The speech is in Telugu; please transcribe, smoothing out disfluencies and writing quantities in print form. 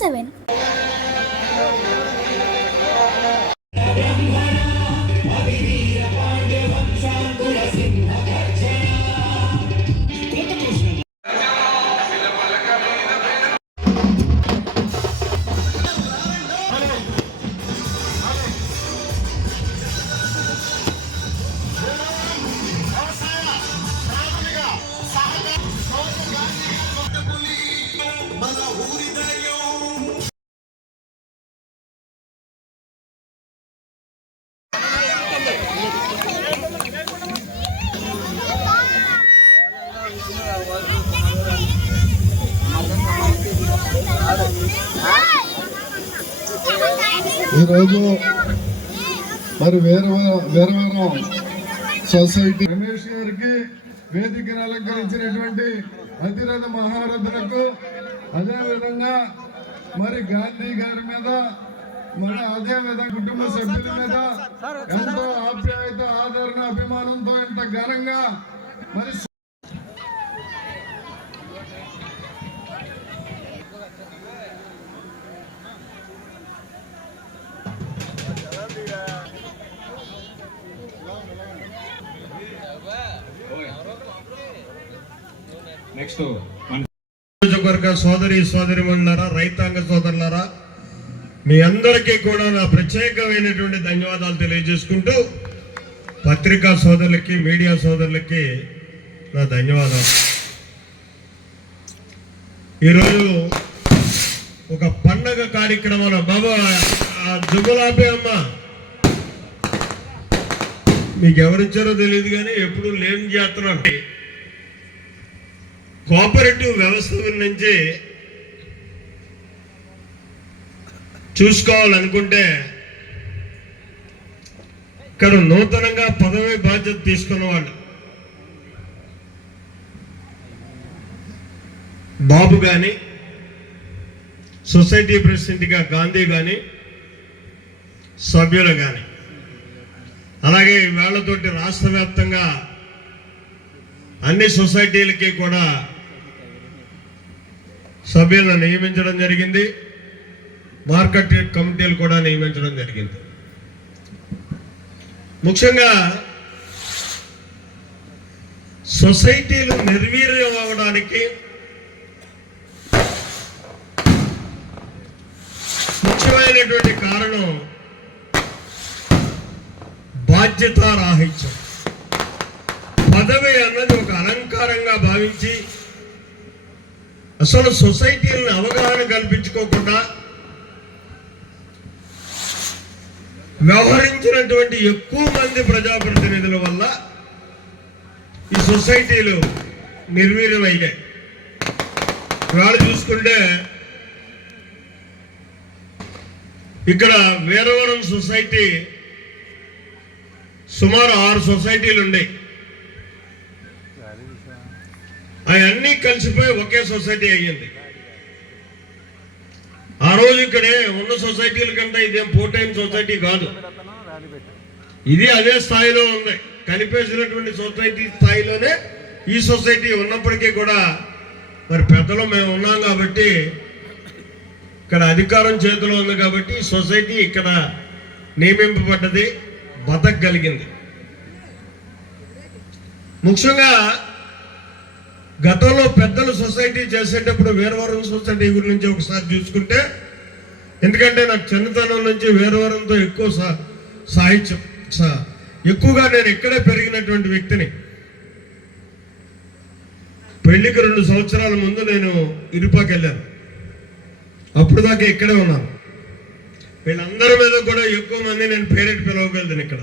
7. ఈరోజు మరి వీరవరం సొసైటీ రమేష్ గారికి వేదికను అలంకరించినటువంటి అతిరథ మహారథులకు, అదేవిధంగా మరి గాంధీ గారి మీద, మరి అదేవిధంగా కుటుంబ సభ్యుల మీద ఎంతో ఆప్యాయత, ఆదరణ, అభిమానంతో ఇంత ఘనంగా మరి నియోజకవర్గ సోదరిమణులారా, రైతాంగ సోదరులారా, మీ అందరికీ కూడా నా ప్రత్యేకమైనటువంటి ధన్యవాదాలు తెలియజేసుకుంటూ, పత్రికా సోదరులకి, మీడియా సోదరులకి నా ధన్యవాదాలు. ఈరోజు ఒక పండగ కార్యక్రమంలో బాబా జుగులాబీ అమ్మ మీకు ఎవరిచ్చారో తెలియదు కానీ ఎప్పుడు లేని చేస్తున్నాం. కోఆపరేటివ్ వ్యవస్థ నుంచి చూసుకోవాలనుకుంటే ఇక్కడ నూతనంగా పదవి బాధ్యత తీసుకున్న వాళ్ళు బాబు కానీ, సొసైటీ ప్రెసిడెంట్గా గాంధీ కానీ, సభ్యులు కానీ, అలాగే వేళ్లతోటి రాష్ట్ర వ్యాప్తంగా అన్ని సొసైటీలకి కూడా సభ్యులను నియమించడం జరిగింది. మార్కెట్ కమిటీలు కూడా నియమించడం జరిగింది. ముఖ్యంగా సొసైటీలు నిర్వీర్యం అవ్వడానికి ముఖ్యమైనటువంటి కారణం బాధ్యతారాహిత్యం. పదవి అన్నది ఒక అలంకారంగా భావించి అసలు సొసైటీలను అవగాహన కల్పించుకోకుండా వ్యవహరించినటువంటి ఎక్కువ మంది ప్రజాప్రతినిధుల వల్ల ఈ సొసైటీలు నిర్వీర్యమయ్యాయి. వాళ్ళు చూసుకుంటే ఇక్కడ వీరవరం సొసైటీ సుమారు 6 సొసైటీలు ఉన్నాయి. అవన్నీ కలిసిపోయి ఒకే సొసైటీ అయ్యింది. ఆ రోజు ఇక్కడే ఉన్న సొసైటీల కంటే ఇదేం పోటైన్ సొసైటీ కాదు, ఇది అదే స్థాయిలో ఉంది. కలిపేసినటువంటి సొసైటీ స్థాయిలోనే ఈ సొసైటీ ఉన్నప్పటికీ కూడా మరి పెద్దలు మేము ఉన్నాం కాబట్టి, ఇక్కడ అధికారం చేతిలో ఉంది కాబట్టి సొసైటీ ఇక్కడ నియమింపబడ్డది, బతకగలిగింది. ముఖ్యంగా గతంలో పెద్దలు సొసైటీ చేసేటప్పుడు వీరవరం సొసైటీ గురించి ఒకసారి చూసుకుంటే, ఎందుకంటే నాకు చిన్నతనం నుంచి వీరవరంతో ఎక్కువ సాహిత్యం, ఎక్కువగా నేను ఇక్కడే పెరిగినటువంటి వ్యక్తిని. పెళ్లికి 2 సంవత్సరాల ముందు నేను ఇరుపాకి వెళ్ళాను. అప్పుడు దాకా ఇక్కడే ఉన్నాను. వీళ్ళందరి మీద కూడా ఎక్కువ మంది నేను పేరెట్ పిలవగలను ఇక్కడ.